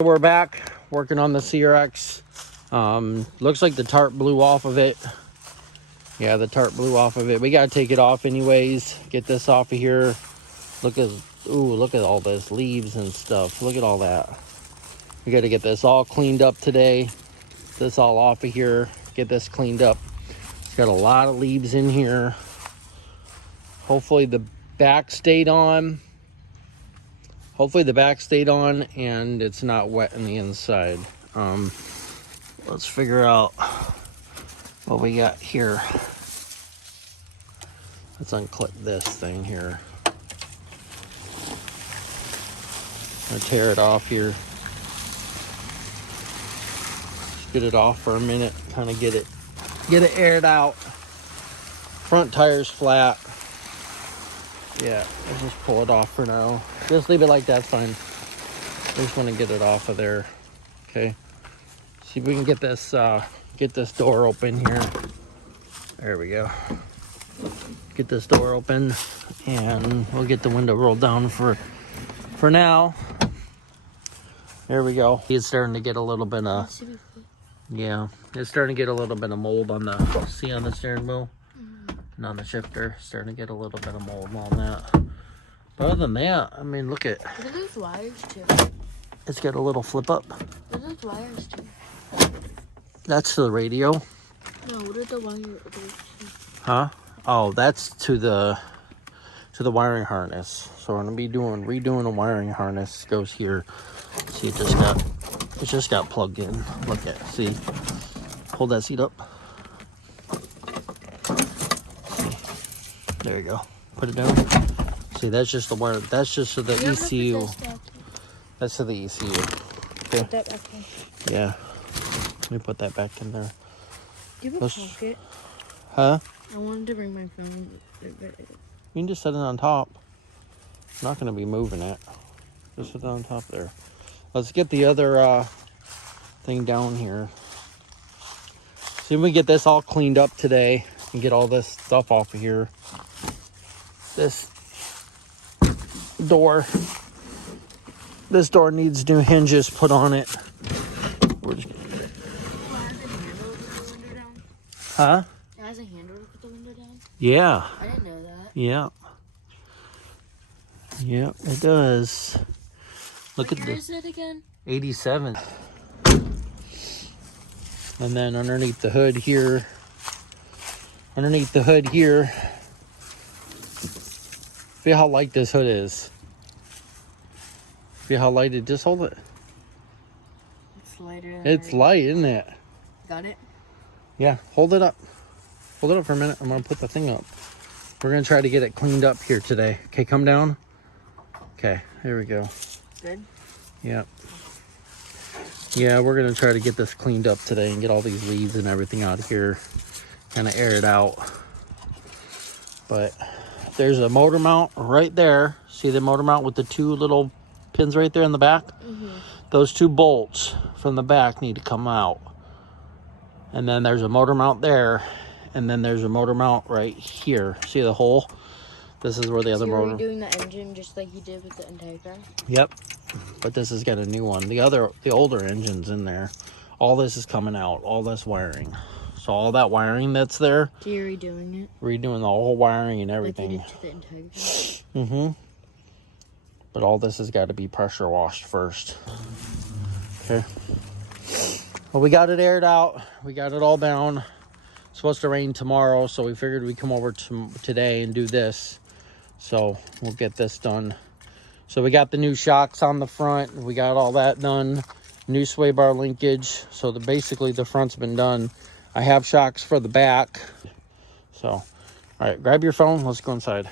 We're back working on the CRX. Looks like the tarp blew off of it. Yeah, the tarp blew off of it. We gotta take it off anyways. Get this off of here. Look at all this leaves and stuff. Look at all that. We gotta get this all cleaned up today. This all off of here. Get this cleaned up. It's got a lot of leaves in here. Hopefully the back stayed on. Hopefully the back stayed on and it's not wet in the inside. Let's figure out what we got here. Let's unclip this thing here. I'm gonna tear it off here. Just get it off for a minute, kind of get it aired out. Front tire's flat. Yeah, let's just pull it off for now. Just leave it like that's fine. I just want to get it off of there. Okay. See if we can get this door open here. There we go. Get this door open and we'll get the window rolled down for now. There we go. It's starting to get a little bit of, yeah, it's starting to get a little bit of mold on the, see on the steering wheel? And on the shifter, starting to get a little bit of mold on that. But other than that, I mean, look at those wires too. It's got a little flip up. What are those wires too? That's to the radio. No, what are the wires? Huh? Oh, that's to the wiring harness. So we're gonna be redoing the wiring harness. Goes here. See, it just got plugged in. Look at, see. Hold that seat up. There you go. Put it down. See, that's just the wire. That's just to the ECU. That's to the ECU. Okay. Put that back in. Yeah. Let me put that back in there. Do you have a pocket? Huh? I wanted to bring my phone. You can just set it on top. I'm not going to be moving it. Just put it on top there. Let's get the other thing down here. See if we get this all cleaned up today and get all this stuff off of here. This door needs new hinges put on it. We're just... Huh? It has a handle to put the window down? Yeah. I didn't know that. Yeah. Yeah, it does. Look at this. Where is it again? 87. And then underneath the hood here. Feel how light this hood is. Feel how light it, just hold it. It's lighter. It's light, isn't it? Got it? Yeah, hold it up. Hold it up for a minute. I'm gonna put the thing up. We're gonna try to get it cleaned up here today. Okay, come down. Okay, here we go. Good? Yep. Yeah, we're gonna try to get this cleaned up today and get all these leaves and everything out of here. Kind of air it out. But there's a motor mount right there. See the motor mount with the two little pins right there in the back? Mm-hmm. Those two bolts from the back need to come out. And then there's a motor mount there. And then there's a motor mount right here. See the hole? This is where the other motor... So you're redoing the engine just like you did with the entire car? Yep. But this has got a new one. The older engine's in there. All this is coming out. All this wiring. So all that wiring that's there... So you're redoing it? Redoing the whole wiring and everything. Like you did to the entire car? Mm-hmm. But all this has got to be pressure washed first. Okay. Well, we got it aired out. We got it all down. It's supposed to rain tomorrow, so we figured we'd come over today and do this. So we'll get this done. So we got the new shocks on the front. We got all that done. New sway bar linkage. So basically the front's been done. I have shocks for the back. So, all right, grab your phone. Let's go inside.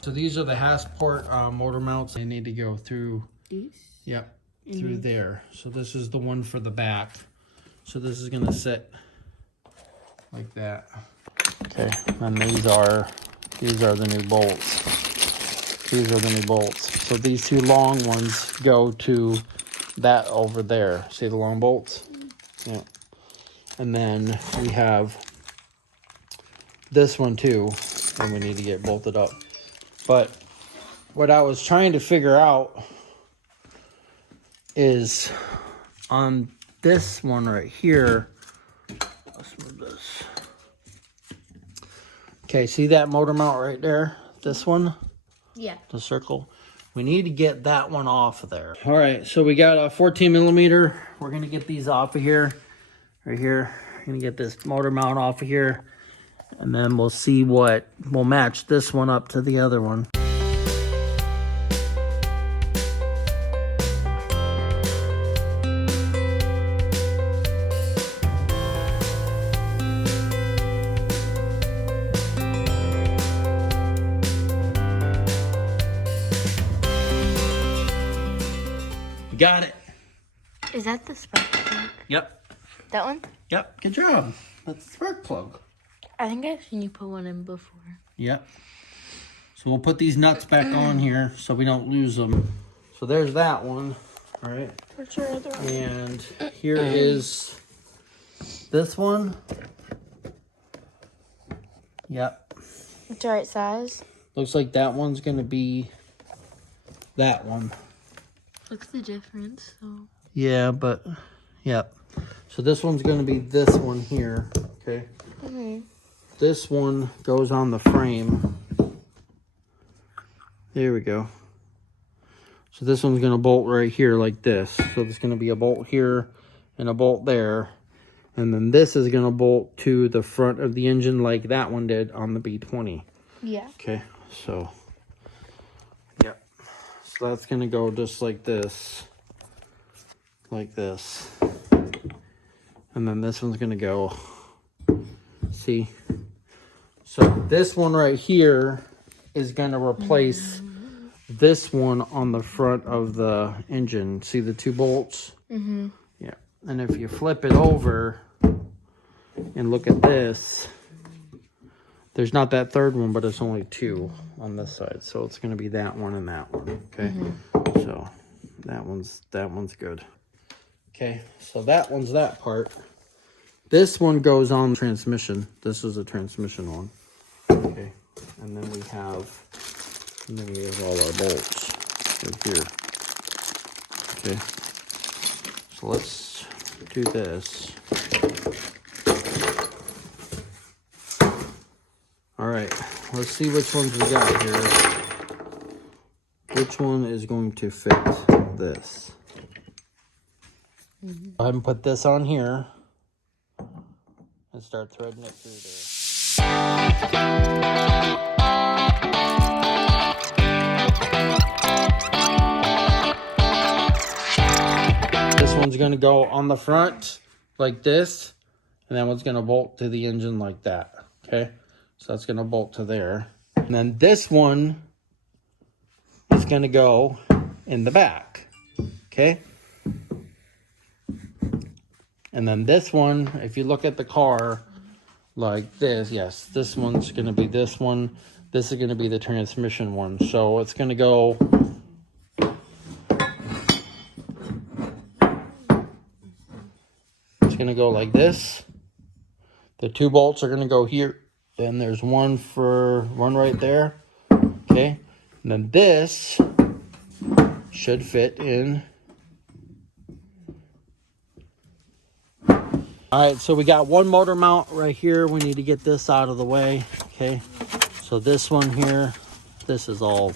So these are the Hasport motor mounts. They need to go through. These? Yep, through there. So this is the one for the back. So this is gonna sit like that. Okay, and these are the new bolts. These are the new bolts. So these two long ones go to that over there. See the long bolts? Yeah. And then we have this one too, and we need to get bolted up. But what I was trying to figure out is on this one right here, let's move this. Okay, see that motor mount right there? This one? Yeah. The circle. We need to get that one off of there. All right, so we got a 14 millimeter. We're gonna get these off of here, right here. We're gonna get this motor mount off of here, and then we'll see what, we'll match this one up to the other one. Got it. Is that the spark plug? Yep. That one? Yep. Good job. That's the spark plug. I think I've seen you put one in before. Yep. So we'll put these nuts back on here so we don't lose them. So there's that one. All right. Where's your other one? And here is this one. Yep. It's the right size. Looks like that one's going to be that one. What's the difference? So. Yeah, but, yep. So this one's going to be this one here, okay? This one goes on the frame. There we go. So this one's going to bolt right here like this. So there's going to be a bolt here and a bolt there. And then this is going to bolt to the front of the engine like that one did on the B20. Yeah. Okay, so, yep. So that's going to go just like this. Like this. And then this one's going to go, see? So this one right here is going to replace this one on the front of the engine. See the two bolts? Mm-hmm. Yeah. And if you flip it over and look at this, there's not that third one, but it's only two on this side. So it's going to be that one and that one. Okay. So that one's good. Okay. So that one's that part. This one goes on transmission. This is a transmission one. Okay. And then we have all our bolts right here. Okay. So let's do this. All right. Let's see which ones we got here. Which one is going to fit this? Go ahead and put this on here and start threading it through there. This one's going to go on the front like this, and that one's going to bolt to the engine like that. Okay, so that's going to bolt to there. And then this one is going to go in the back. Okay. And then this one, if you look at the car like this, yes, this one's going to be this one. This is going to be the transmission one. So it's going to go like this. The two bolts are going to go here. Then there's one right there. Okay. And then this should fit in. All right, so we got one motor mount right here. We need to get this out of the way, okay? So this one here, this is all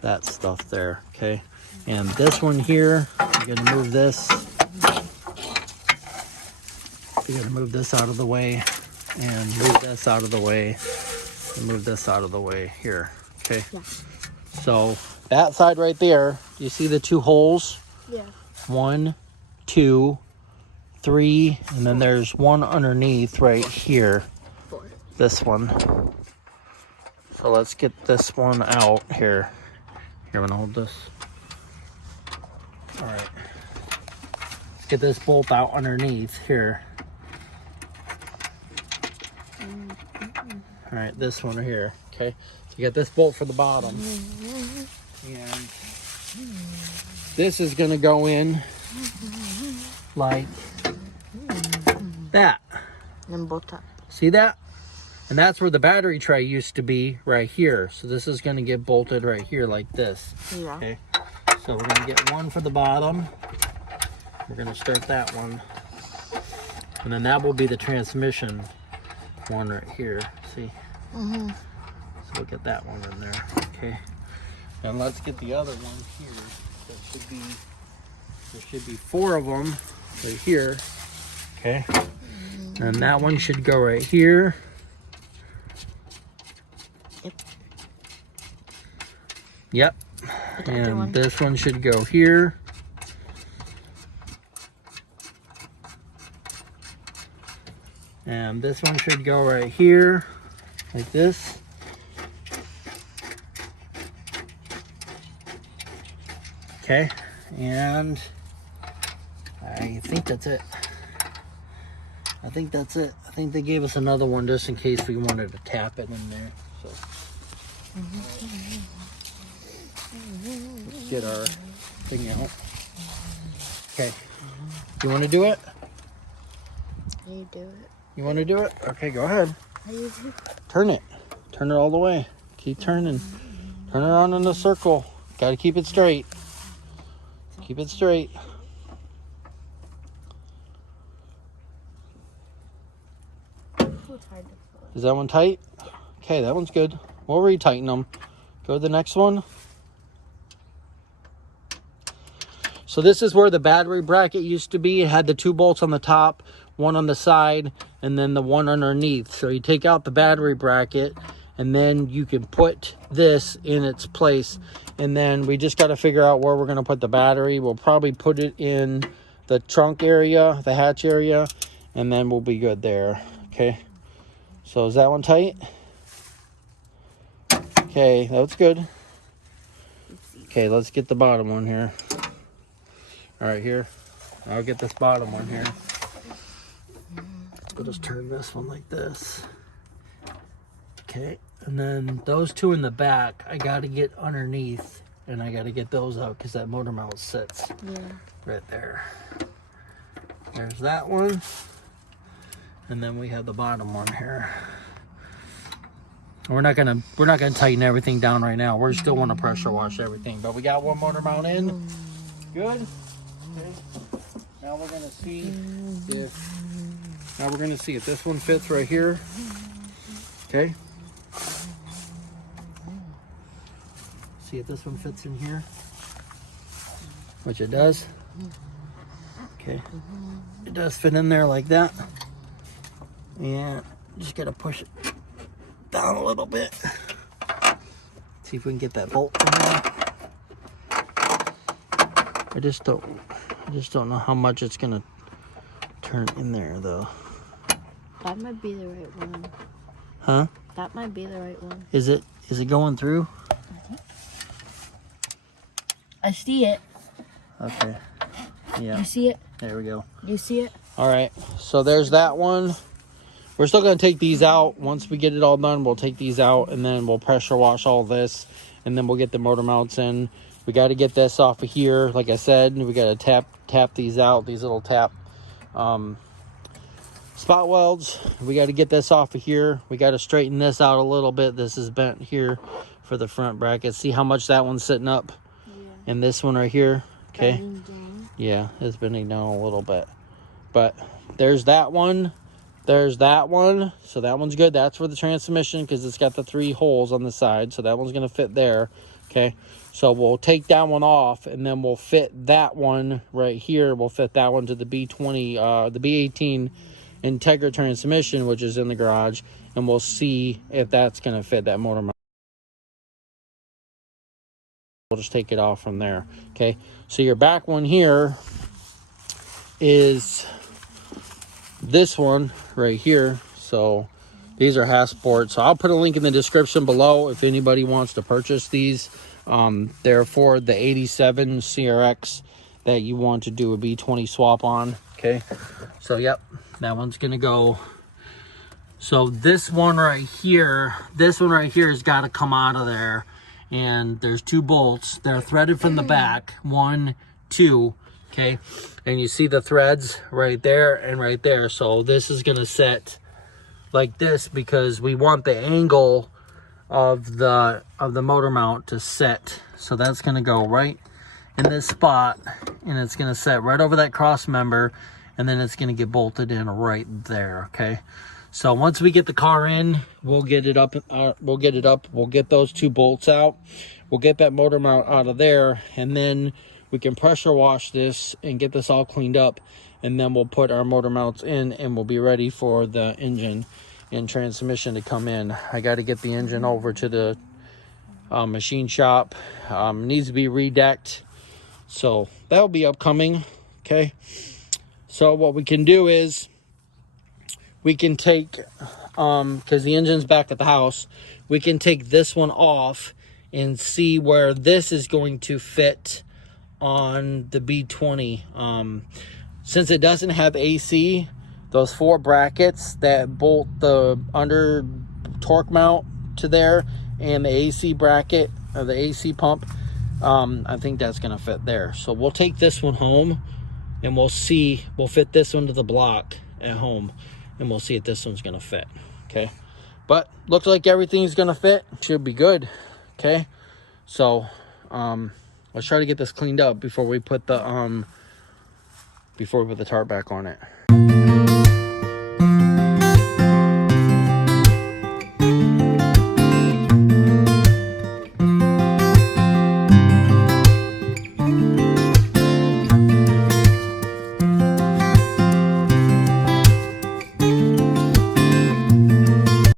that stuff there, okay? And this one here, we're gonna move this. We're gonna move this out of the way and move this out of the way and move this out of the way here, okay? Yeah. So that side right there, you see the two holes? Yeah. 1, 2, 3, and then there's one underneath right here. 4. This one. So let's get this one out here. Here, I'm gonna hold this. All right. Let's get this bolt out underneath here. All right, this one right here. Okay. So you got this bolt for the bottom, and this is gonna go in like that. And bolt up. See that? And that's where the battery tray used to be, right here. So this is going to get bolted right here like this. Yeah. Okay. So we're going to get one for the bottom. we're gonna start that one. And then that will be the transmission one right here, see? So we'll get that one in there, okay? And let's get the other one here. There should be 4 of them right here, okay? And that one should go right here. Yep. And this one should go here. And this one should go right here, like this. Okay, and I think that's it. I think that's it. I think they gave us another one just in case we wanted to tap it in there. So let's get our thing out. Okay, you want to do it? You do it. You want to do it? Okay, go ahead. How do you do it? Turn it. Turn it all the way. Keep turning. Turn it on in a circle. Got to keep it straight. Keep it straight. Is that one tight? Okay, that one's good. We'll retighten them. Go to the next one. So this is where the battery bracket used to be. It had the 2 bolts on the top, 1 on the side, and then the 1 underneath. So you take out the battery bracket, and then you can put this in its place. And then we just got to figure out where we're going to put the battery. We'll probably put it in the trunk area, the hatch area, and then we'll be good there. Okay. So is that one tight? Okay, that's good. Okay, let's get the bottom one here. All right, here. I'll get this bottom one here. We'll just turn this one like this. Okay, and then those 2 in the back, I got to get underneath, and I got to get those out because that motor mount sits right there. There's that one. And then we have the bottom one here. We're not gonna tighten everything down right now. We still want to pressure wash everything, but we got one motor mount in. Good. Okay. Now we're gonna see if this one fits right here. Okay. See if this one fits in here, which it does. Okay. It does fit in there like that. And just gotta push it down a little bit. See if we can get that bolt in there. I just don't know how much it's gonna turn in there though. That might be the right one. Huh? That might be the right one. Is it going through? I see it. Okay. Yeah. You see it? There we go. You see it? All right. So there's that one. We're still going to take these out. Once we get it all done, we'll take these out, and then we'll pressure wash all this, and then we'll get the motor mounts in. We got to get this off of here. Like I said, we got to tap these out, these little tap spot welds. We got to get this off of here. We got to straighten this out a little bit. This is bent here for the front bracket. See how much that one's sitting up? Yeah. And this one right here. Okay. Yeah, it's bending down a little bit. But there's that one. There's that one. So that one's good. That's for the transmission because it's got the 3 holes on the side. So that one's going to fit there. Okay. So we'll take that one off, and then we'll fit that one right here. We'll fit that one to the B20, the B18 Integra transmission, which is in the garage. And we'll see if that's going to fit that motor mount. We'll just take it off from there. Okay. So your back one here is this one right here. So these are Hasport. So I'll put a link in the description below if anybody wants to purchase these. They're for the 87 CRX that you want to do a B20 swap on. Okay. So yep, that one's gonna go. So this one right here has got to come out of there. And there's 2 bolts. They're threaded from the back. 1, 2. Okay, and you see the threads right there and right there. So this is gonna set like this because we want the angle of the motor mount to set. So that's gonna go right in this spot, and it's going to set right over that cross member, and then it's going to get bolted in right there. Okay, so once we get the car in, we'll get it up. We'll get those 2 bolts out. We'll get that motor mount out of there, and then we can pressure wash this and get this all cleaned up, and then we'll put our motor mounts in, and we'll be ready for the engine and transmission to come in. I got to get the engine over to the machine shop. Needs to be redecked, so that'll be upcoming. Okay, so what we can do is we can take, because the engine's back at the house, we can take this one off and see where this is going to fit on the B20. Since it doesn't have AC, those 4 brackets that bolt the under torque mount to there and the AC bracket or the AC pump, I think that's gonna fit there. So we'll take this one home and we'll fit this one to the block at home, and we'll see if this one's gonna fit. Okay, but looks like everything's gonna fit. Should be good. Okay, so let's try to get this cleaned up before we put the tarp back on it.